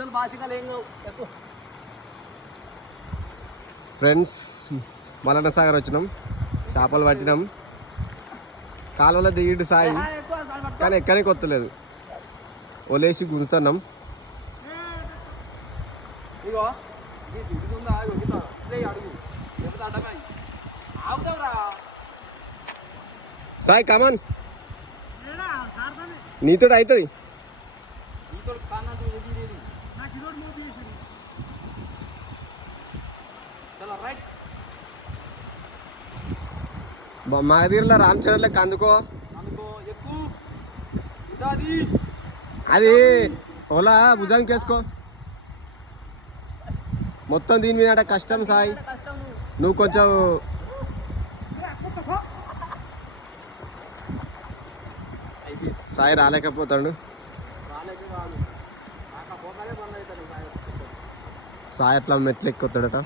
అసలు భాషగా ఎక్కువ ఫ్రెండ్స్ మల్లన్న సాగర్ వచ్చినాం, చేపలు పట్టినాం. కాలువలో దిగిడు సాయి, కానీ ఎక్కడికి కొత్తలేదు. ఒలేసి గుంజుతున్నాం. ఇగో అడుగు ఆగుతావురా సాయి కమాన్, నీతో అవుతుంది. మగధీరలో రామ్ చరణ్ లెక్క అందుకో. అది ఓలా భుజానికి వేసుకో. మొత్తం దీని మీద కష్టం సాయి, నువ్వు కొంచెం సాయి రాలేకపోతాడు. సాయి అట్లా మెట్లు ఎక్కుతాడట.